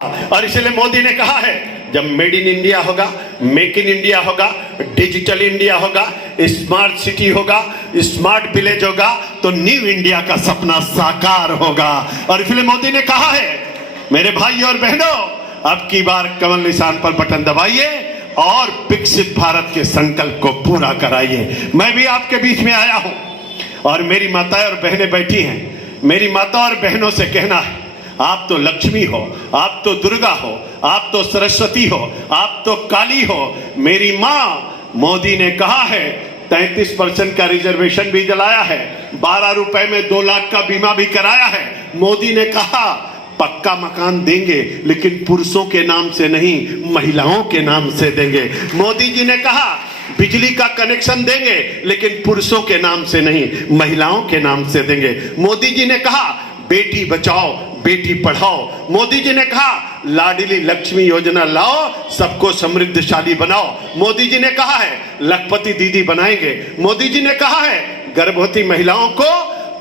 और इसलिए मोदी ने कहा है जब मेड इन इंडिया होगा, मेक इन इंडिया होगा, डिजिटल इंडिया होगा, स्मार्ट सिटी होगा, स्मार्ट विलेज होगा, तो न्यू इंडिया का सपना साकार होगा। और इसलिए मोदी ने कहा है मेरे भाई और बहनों, अब की बार कमल निशान पर बटन दबाइए और विकसित भारत के संकल्प को पूरा कराइए। मैं भी आपके बीच में आया हूं और मेरी माताएं और बहनें बैठी हैं। मेरी माता और बहनों से कहना है, आप तो लक्ष्मी हो, आप तो दुर्गा हो, आप तो सरस्वती हो, आप तो काली हो। मेरी माँ, मोदी ने कहा है 33% का रिजर्वेशन भी दिलाया है, 12 रुपए में 2 लाख का बीमा भी कराया है। मोदी ने कहा पक्का मकान देंगे लेकिन पुरुषों के नाम से नहीं, महिलाओं के नाम से देंगे। मोदी जी ने कहा बिजली का कनेक्शन देंगे लेकिन पुरुषों के नाम से नहीं, महिलाओं के नाम से देंगे। मोदी जी ने कहा बेटी बचाओ बेटी पढ़ाओ। मोदी जी ने कहा लाडली लक्ष्मी योजना लाओ, सबको समृद्धशाली बनाओ। मोदी जी ने कहा है लखपति दीदी बनाएंगे। मोदी जी ने कहा है गर्भवती महिलाओं को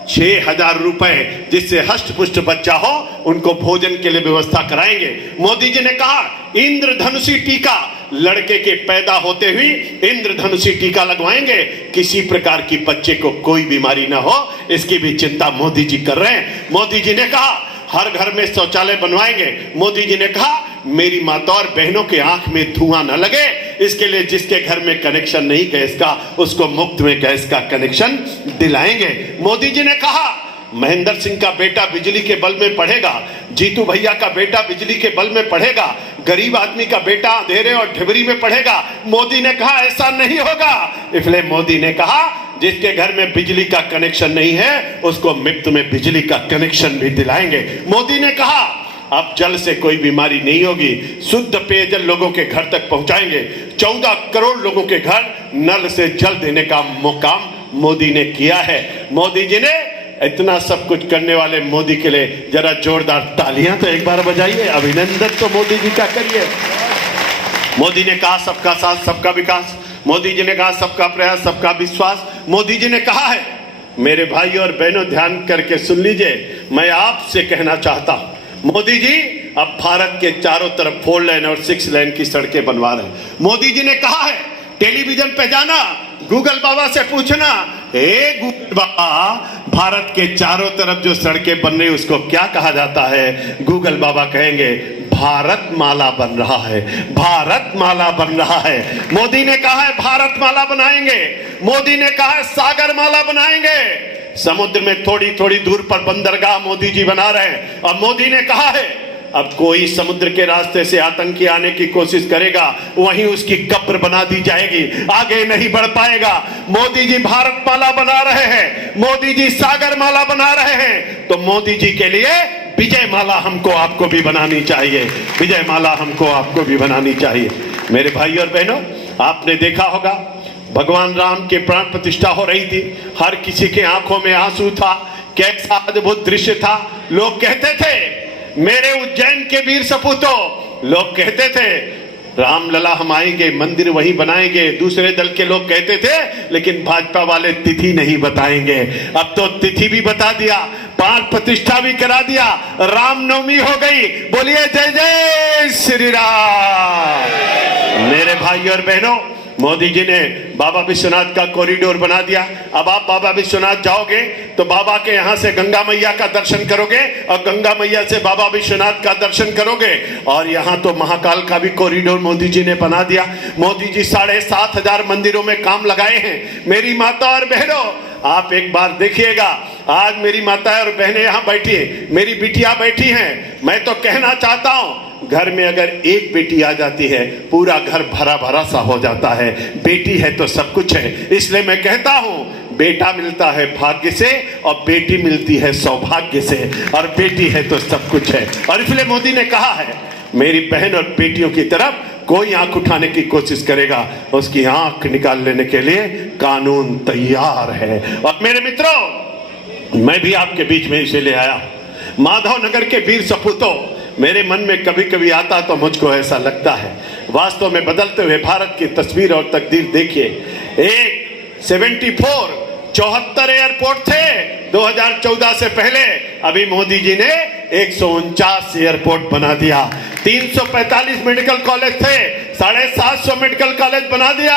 6,000 रुपए, जिससे हष्ट पुष्ट बच्चा हो उनको भोजन के लिए व्यवस्था कराएंगे। मोदी जी ने कहा इंद्रधनुषी टीका, लड़के के पैदा होते हुए इंद्रधनुषी टीका लगवाएंगे, किसी प्रकार की बच्चे को कोई बीमारी ना हो, इसकी भी चिंता मोदी जी कर रहे हैं। मोदी जी ने कहा हर घर में शौचालय बनवाएंगे। मोदी जी ने कहा मेरी माता और बहनों के आंख में धुआं न लगे, इसके लिए जिसके घर में कनेक्शन नहीं गैस का, उसको मुफ्त में गैस का कनेक्शन दिलाएंगे। मोदी जी ने कहा महेंद्र सिंह का बेटा बिजली के बल में पढ़ेगा, जीतू भैया का बेटा बिजली के बल में पढ़ेगा, गरीब आदमी का बेटा अंधेरे और ढिबरी में पढ़ेगा। मोदी ने कहा ऐसा नहीं होगा। इसलिए मोदी ने कहा जिसके घर में बिजली का कनेक्शन नहीं है उसको मुफ्त में बिजली का कनेक्शन भी दिलाएंगे। मोदी ने कहा अब जल से कोई बीमारी नहीं होगी, शुद्ध पेयजल लोगों के घर तक पहुंचाएंगे। 14 करोड़ लोगों के घर नल से जल देने का काम मोदी ने किया है। मोदी जी ने इतना सब कुछ करने वाले मोदी के लिए जरा जोरदार तालियां तो एक बार बजाइए, अभिनंदन तो मोदी जी का करिए। मोदी ने कहा सबका साथ सबका विकास, मोदी जी ने कहा सबका प्रयास सबका विश्वास। मोदी जी ने कहा है मेरे भाई और बहनों ध्यान करके सुन लीजिए, मैं आपसे कहना चाहता हूं मोदी जी अब भारत के चारों तरफ 4 लेन और 6 लेन की सड़कें बनवा रहे हैं। मोदी जी ने कहा है टेलीविजन पे जाना, गूगल बाबा से पूछना, हे गूगल बाबा भारत के चारों तरफ जो सड़कें बन रही उसको क्या कहा जाता है? गूगल बाबा कहेंगे भारत माला बन रहा है, भारत माला बन रहा है। मोदी ने कहा है भारत माला बनाएंगे, मोदी ने कहा है सागर माला बनाएंगे। समुद्र में थोड़ी थोड़ी दूर पर बंदरगाह मोदी जी बना रहे हैं। और मोदी ने कहा है अब कोई समुद्र के रास्ते से आतंकी आने की कोशिश करेगा वहीं उसकी कब्र बना दी जाएगी, आगे नहीं बढ़ पाएगा। मोदी जी भारत माला बना रहे हैं, मोदी जी सागर माला बना रहे हैं, तो मोदी जी के लिए विजय माला हमको आपको भी बनानी चाहिए, विजय माला हमको आपको भी बनानी चाहिए। मेरे भाई और बहनों, आपने देखा होगा भगवान राम के प्राण प्रतिष्ठा हो रही थी, हर किसी के आंखों में आंसू था, कैसा अद्भुत दृश्य था। लोग कहते थे मेरे उज्जैन के वीर सपूतों, लोग कहते थे रामलला हम आएंगे मंदिर वहीं बनाएंगे। दूसरे दल के लोग कहते थे लेकिन भाजपा वाले तिथि नहीं बताएंगे। अब तो तिथि भी बता दिया, प्राण प्रतिष्ठा भी करा दिया, रामनवमी हो गई। बोलिए जय जय श्री राम। मेरे भाई और बहनों, मोदी जी ने बाबा विश्वनाथ का कॉरिडोर बना दिया। अब आप बाबा विश्वनाथ जाओगे तो बाबा के यहाँ से गंगा मैया का दर्शन करोगे और गंगा मैया से बाबा विश्वनाथ का दर्शन करोगे। और यहाँ तो महाकाल का भी कॉरिडोर मोदी जी ने बना दिया। मोदी जी 7,500 मंदिरों में काम लगाए हैं। मेरी माता और बहनों, आप एक बार देखिएगा, आज मेरी माता और बहनें यहाँ बैठी है, मेरी बिटिया बैठी हैं। मैं तो कहना चाहता हूँ घर में अगर एक बेटी आ जाती है पूरा घर भरा भरा सा हो जाता है। बेटी है तो सब कुछ है। इसलिए मैं कहता हूँ बेटा मिलता है भाग्य से और बेटी मिलती है सौभाग्य से, और बेटी है तो सब कुछ है। और इसलिए मोदी ने कहा है मेरी बहन और बेटियों की तरफ कोई आंख उठाने की कोशिश करेगा उसकी आंख निकाल लेने के लिए कानून तैयार है। और मेरे मित्रों, मैं भी आपके बीच में इसीलिए आया। माधव नगर के वीर सपूतों, मेरे मन में कभी कभी आता तो मुझको ऐसा लगता है वास्तव में बदलते हुए भारत की तस्वीर और तकदीर देखिए। एक 74 एयरपोर्ट थे 2014 से पहले, अभी मोदी जी ने 149 एयरपोर्ट बना दिया। 345 मेडिकल कॉलेज थे, 750 मेडिकल कॉलेज बना दिया।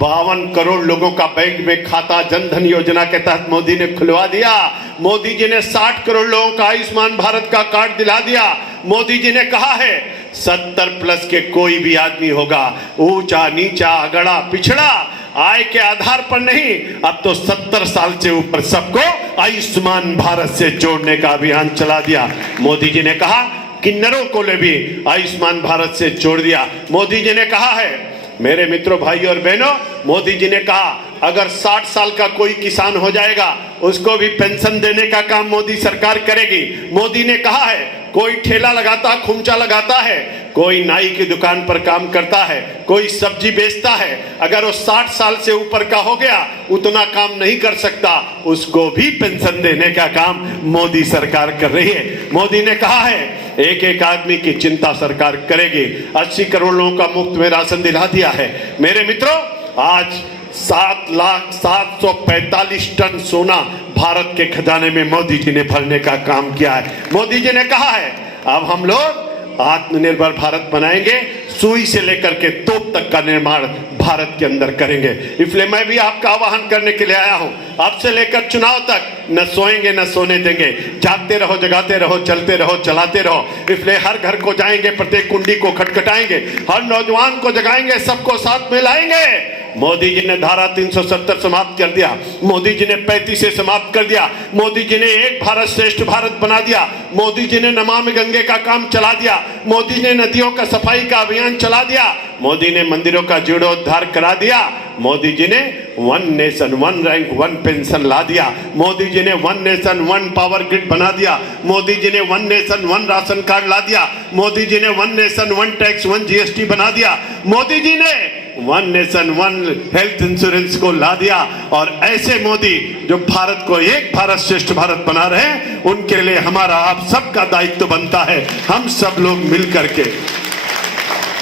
52 करोड़ लोगों का बैंक में खाता जन धन योजना के तहत मोदी ने खुलवा दिया। मोदी जी ने 60 करोड़ लोगों का आयुष्मान भारत का कार्ड दिला दिया। मोदी जी ने कहा है 70 प्लस के कोई भी आदमी होगा, ऊंचा नीचा अगड़ा पिछड़ा, आय के आधार पर नहीं, अब तो 70 साल से ऊपर सबको आयुष्मान भारत से जोड़ने का अभियान चला दिया। मोदी जी ने कहा किन्नरों को भी आयुष्मान भारत से जोड़ दिया। मोदी जी ने कहा है, मेरे मित्रों भाइयों और बहनों, मोदी जी ने कहा अगर 60 साल का कोई किसान हो जाएगा उसको भी पेंशन देने का काम मोदी सरकार करेगी। मोदी ने कहा है कोई ठेला लगाता खुमचा लगाता है, कोई नाई की दुकान पर काम करता है, कोई सब्जी बेचता है, अगर वो 60 साल से ऊपर का हो गया, उतना काम नहीं कर सकता, उसको भी पेंशन देने का काम मोदी सरकार कर रही है। मोदी ने कहा है एक एक आदमी की चिंता सरकार करेगी। 80 करोड़ लोगों का मुफ्त में राशन दिला दिया है। मेरे मित्रों, आज 7,745 टन सोना भारत के खजाने में मोदी जी ने भरने का काम किया है। मोदी जी ने कहा है अब हम लोग आत्मनिर्भर भारत बनाएंगे, सुई से लेकर के तोप तक का निर्माण भारत के अंदर करेंगे। इसलिए मैं भी आपका आह्वान करने के लिए आया हूं, अब से लेकर चुनाव तक न सोएंगे न सोने देंगे, जागते रहो जगाते रहो, चलते रहो चलाते रहो। इसलिए हर घर को जाएंगे, प्रत्येक कुंडी को खटखटाएंगे, हर नौजवान को जगाएंगे, सबको साथ में लाएंगे। मोदी जी ने धारा 370 समाप्त कर दिया, मोदी जी ने 35 से समाप्त कर दिया, मोदी जी ने एक भारत श्रेष्ठ भारत बना दिया, मोदी जी ने नमामि गंगे का काम चला दिया, मोदी ने नदियों का सफाई का अभियान चला दिया, मोदी ने मंदिरों का जीर्णोद्धार करा दिया, मोदी जी ने 1 नेशन 1 रैंक 1 पेंशन ला दिया, मोदी जी ने 1 नेशन 1 पावर ग्रिड बना दिया, मोदी जी ने 1 नेशन 1 राशन कार्ड ला दिया, मोदी जी ने 1 नेशन 1 टैक्स 1 जीएसटी बना दिया, मोदी जी ने 1 नेशन 1 हेल्थ इंश्योरेंस को ला दिया। और ऐसे मोदी जो भारत को एक भारत श्रेष्ठ भारत बना रहे हैं, उनके लिए हमारा आप सबका दायित्व बनता है। हम सब लोग मिलकर के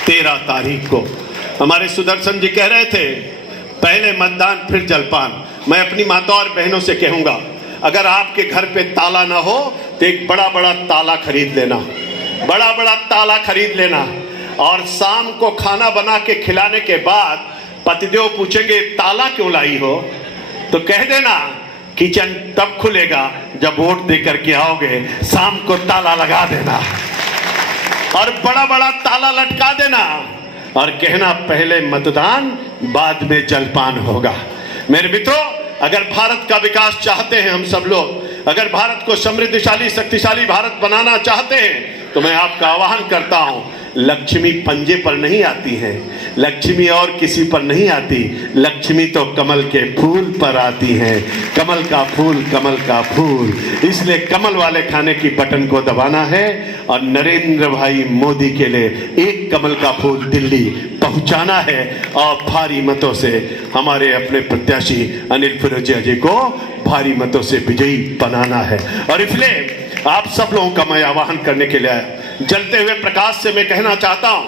13 तारीख को, हमारे सुदर्शन जी कह रहे थे पहले मतदान फिर जलपान। मैं अपनी माता और बहनों से कहूंगा, अगर आपके घर पे ताला ना हो तो एक बड़ा बड़ा ताला खरीद लेना, बड़ा बड़ा ताला खरीद लेना। और शाम को खाना बना के खिलाने के बाद पतिदेव पूछेंगे ताला क्यों लाई हो, तो कह देना किचन तब खुलेगा जब वोट दे करके आओगे, शाम को ताला लगा देना और बड़ा बड़ा ताला लटका देना और कहना पहले मतदान बाद में जलपान होगा। मेरे मित्रों, अगर भारत का विकास चाहते हैं हम सब लोग, अगर भारत को समृद्धशाली शक्तिशाली भारत बनाना चाहते हैं, तो मैं आपका आह्वान करता हूं, लक्ष्मी पंजे पर नहीं आती है, लक्ष्मी और किसी पर नहीं आती, लक्ष्मी तो कमल के फूल पर आती है। कमल का फूल, कमल का फूल। इसलिए कमल वाले खाने की बटन को दबाना है और नरेंद्र भाई मोदी के लिए एक कमल का फूल दिल्ली पहुंचाना है और भारी मतों से हमारे अपने प्रत्याशी अनिल फिरोजिया जी को भारी मतों से विजयी बनाना है। और इसलिए आप सब लोगों का मैं आह्वान करने के लिए आया। जलते हुए प्रकाश से मैं कहना चाहता हूं,